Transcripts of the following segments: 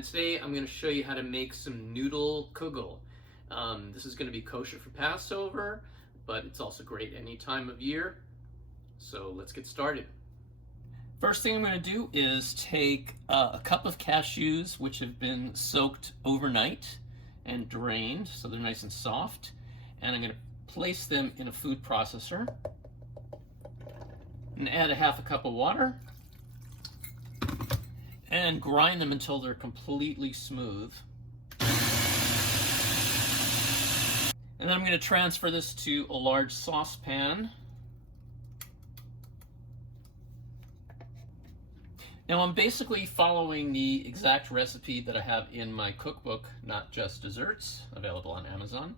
and today I'm going to show you how to make some noodle kugel. This is going to be kosher for Passover, but it's also great any time of year. So let's get started. First thing I'm going to do is take a cup of cashews, which have been soaked overnight and drained so they're nice and soft, and I'm going to place them in a food processor and add a half a cup of water and grind them until they're completely smooth. And then I'm going to transfer this to a large saucepan. Now I'm basically following the exact recipe that I have in my cookbook, Not Just Desserts, available on Amazon.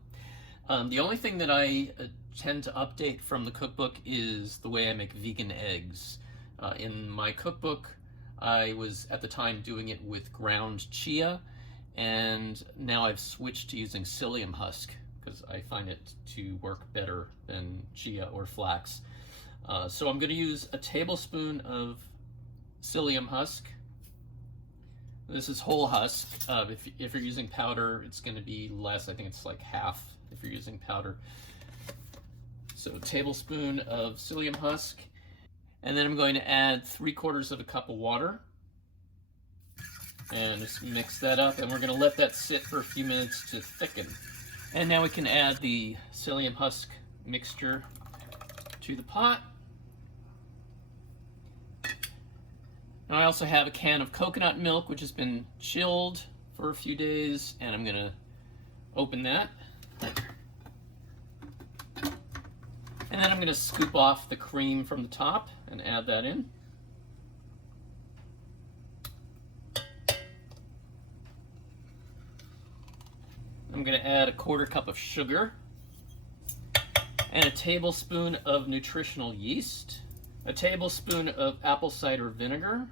The only thing that I tend to update from the cookbook is the way I make vegan eggs. In my cookbook, I was at the time doing it with ground chia, and now I've switched to using psyllium husk because I find it to work better than chia or flax. So I'm going to use a tablespoon of psyllium husk. This is whole husk. If you're using powder, it's going to be less. I think it's like half if you're using powder. So a tablespoon of psyllium husk. And then I'm going to add 3/4 of a cup of water. And just mix that up. And we're going to let that sit for a few minutes to thicken. And now we can add the psyllium husk mixture to the pot. And I also have a can of coconut milk, which has been chilled for a few days. And I'm going to open that. And then I'm going to scoop off the cream from the top and add that in. I'm going to add a 1/4 cup of sugar and a tablespoon of nutritional yeast, a tablespoon of apple cider vinegar,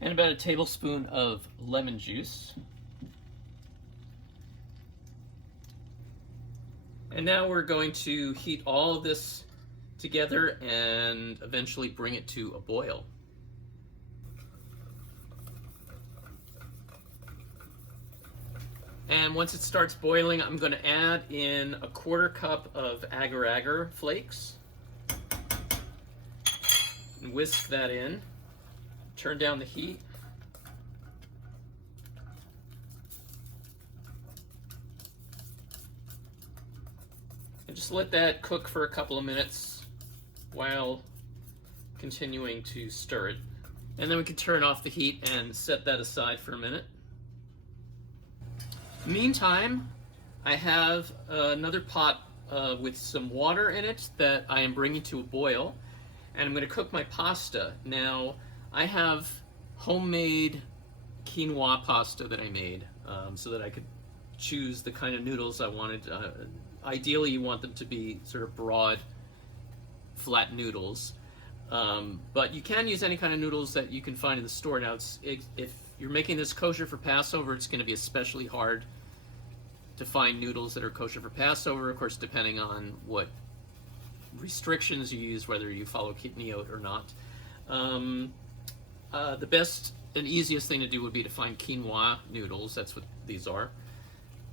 and about a tablespoon of lemon juice. And now we're going to heat all of this together and eventually bring it to a boil. And once it starts boiling, I'm going to add in a 1/4 cup of agar flakes and whisk that in. Turn down the heat. And just let that cook for a couple of minutes while continuing to stir it. And then we can turn off the heat and set that aside for a minute. Meantime, I have another pot with some water in it that I am bringing to a boil, and I'm going to cook my pasta. Now, I have homemade quinoa pasta that I made so that I could choose the kind of noodles I wanted. Ideally, you want them to be sort of broad, flat noodles. But you can use any kind of noodles that you can find in the store. Now, if you're making this kosher for Passover, it's going to be especially hard to find noodles that are kosher for Passover, of course, depending on what restrictions you use, whether you follow kitniot or not. The best and easiest thing to do would be to find quinoa noodles. That's what these are.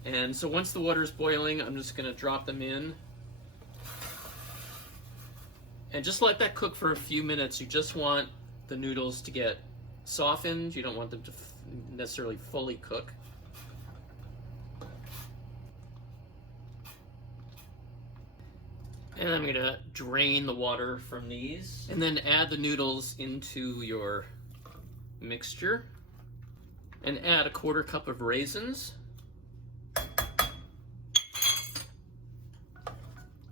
And so once the water is boiling, I'm just going to drop them in. And just let that cook for a few minutes. You just want the noodles to get softened. You don't want them to necessarily fully cook. And I'm going to drain the water from these. And then add the noodles into your mixture. And add a 1/4 cup of raisins.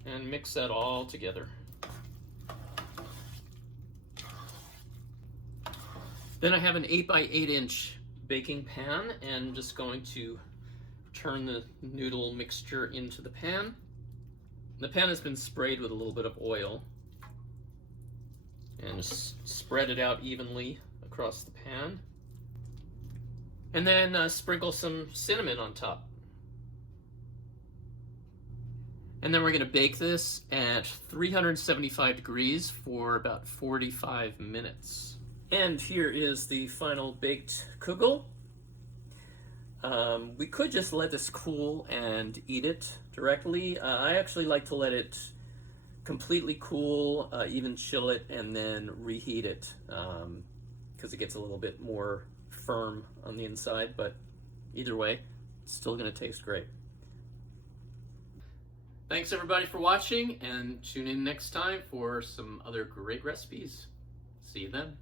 And mix that all together. Then I have an 8x8-inch baking pan, and I'm just going to turn the noodle mixture into the pan. The pan has been sprayed with a little bit of oil, and just spread it out evenly across the pan. And then sprinkle some cinnamon on top. And then we're going to bake this at 375 degrees for about 45 minutes. And here is the final baked kugel. We could just let this cool and eat it directly. I actually like to let it completely cool, even chill it, and then reheat it because it gets a little bit more firm on the inside, but either way, it's still going to taste great. Thanks everybody for watching, and tune in next time for some other great recipes. See you then.